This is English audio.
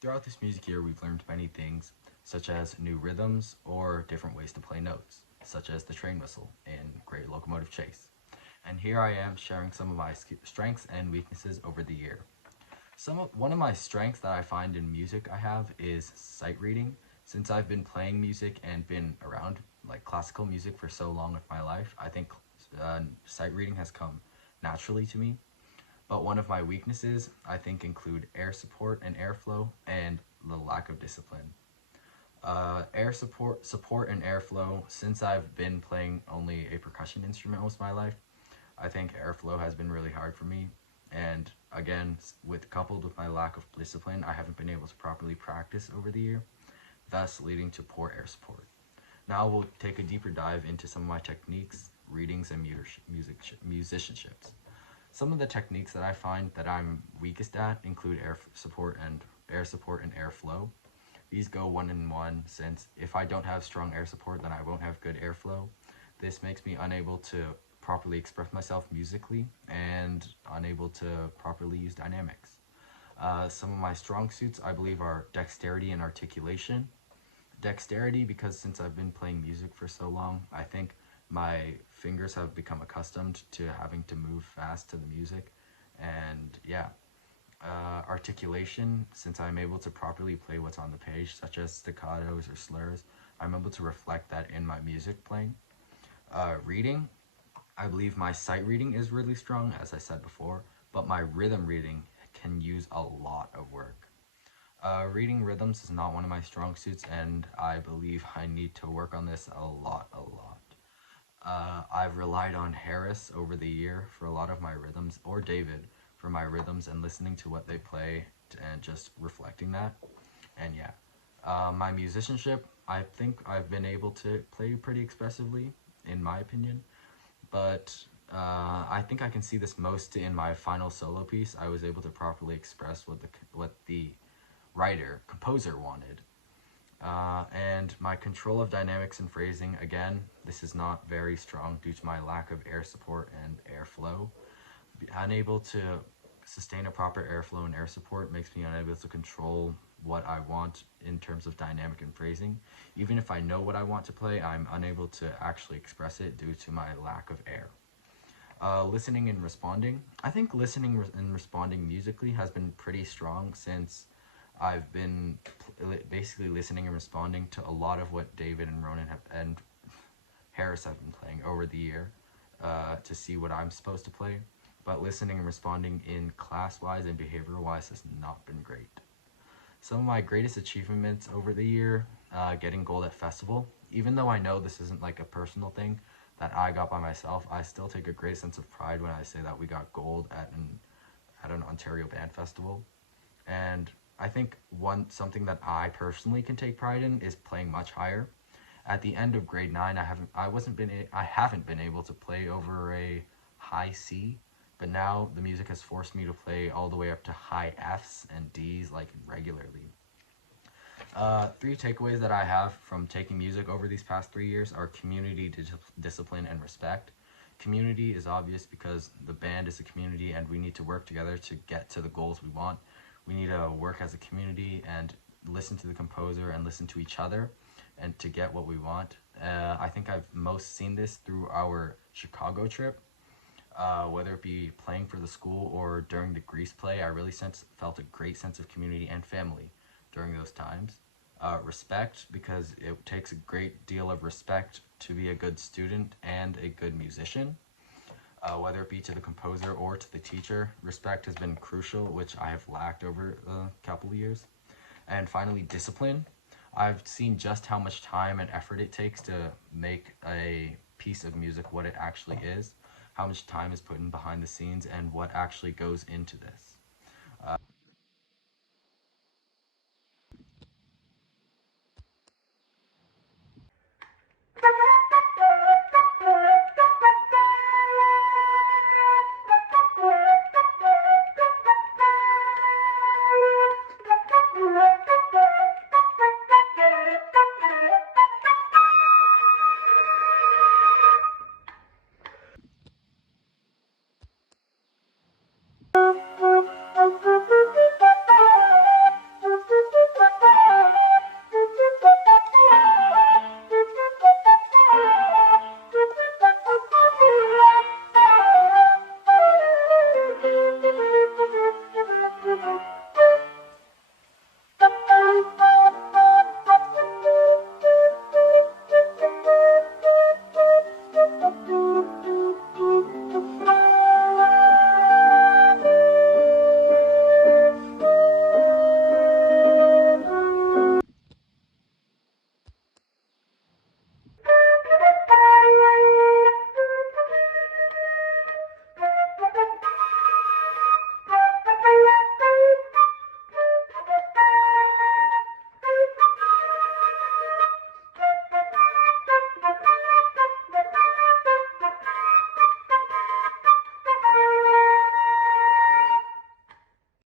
Throughout this music year, we've learned many things, such as new rhythms or different ways to play notes, such as the train whistle in Great Locomotive Chase. And here I am sharing some of my strengths and weaknesses over the year. One of my strengths that I find in music I have is sight reading. Since I've been playing music and been around like classical music for so long of my life, I think sight reading has come naturally to me. But one of my weaknesses, I think, include air support and airflow and the lack of discipline. Air support and airflow, since I've been playing only a percussion instrument most of my life, I think airflow has been really hard for me. And again, coupled with my lack of discipline, I haven't been able to properly practice over the year, thus leading to poor air support. Now we'll take a deeper dive into some of my techniques, readings, and musicianships. Some of the techniques that I find that I'm weakest at include air support and airflow. These go one in one, since if I don't have strong air support, then I won't have good airflow. This makes me unable to properly express myself musically and unable to properly use dynamics. Some of my strong suits, I believe, are dexterity and articulation. Dexterity, because since I've been playing music for so long, I think my fingers have become accustomed to having to move fast to the music. And yeah, articulation, since I'm able to properly play what's on the page, such as staccatos or slurs, I'm able to reflect that in my music playing. Reading, I believe my sight reading is really strong, as I said before, but my rhythm reading can use a lot of work. Reading rhythms is not one of my strong suits, and I believe I need to work on this a lot, a lot. I've relied on Harris over the year for a lot of my rhythms, or David for my rhythms, and listening to what they play and just reflecting that. And yeah, my musicianship, I think I've been able to play pretty expressively, in my opinion, but I think I can see this most in my final solo piece. I was able to properly express what the composer wanted. And my control of dynamics and phrasing, again, this is not very strong due to my lack of air support and airflow. Unable to sustain a proper airflow and air support makes me unable to control what I want in terms of dynamic and phrasing. Even if I know what I want to play, I'm unable to actually express it due to my lack of air. Listening and responding. I think listening and responding musically has been pretty strong, since I've been basically listening and responding to a lot of what David and Ronan and Harris have been playing over the year, to see what I'm supposed to play. But listening and responding in class-wise and behavior-wise has not been great. Some of my greatest achievements over the year, getting gold at festival. Even though I know this isn't like a personal thing that I got by myself, I still take a great sense of pride when I say that we got gold at an Ontario band festival. And I think something that I personally can take pride in is playing much higher. At the end of grade 9, I haven't been able to play over a high C, but now the music has forced me to play all the way up to high Fs and Ds like regularly. Three takeaways that I have from taking music over these past 3 years are community, discipline, and respect. Community is obvious because the band is a community and we need to work together to get to the goals we want. We need to work as a community and listen to the composer and listen to each other and to get what we want. I think I've most seen this through our Chicago trip. Whether it be playing for the school or during the Grease play, I really felt a great sense of community and family during those times. Respect, because it takes a great deal of respect to be a good student and a good musician. Whether it be to the composer or to the teacher, respect has been crucial, which I have lacked over a couple of years. And finally, discipline. I've seen just how much time and effort it takes to make a piece of music what it actually is, how much time is put in behind the scenes, and what actually goes into this.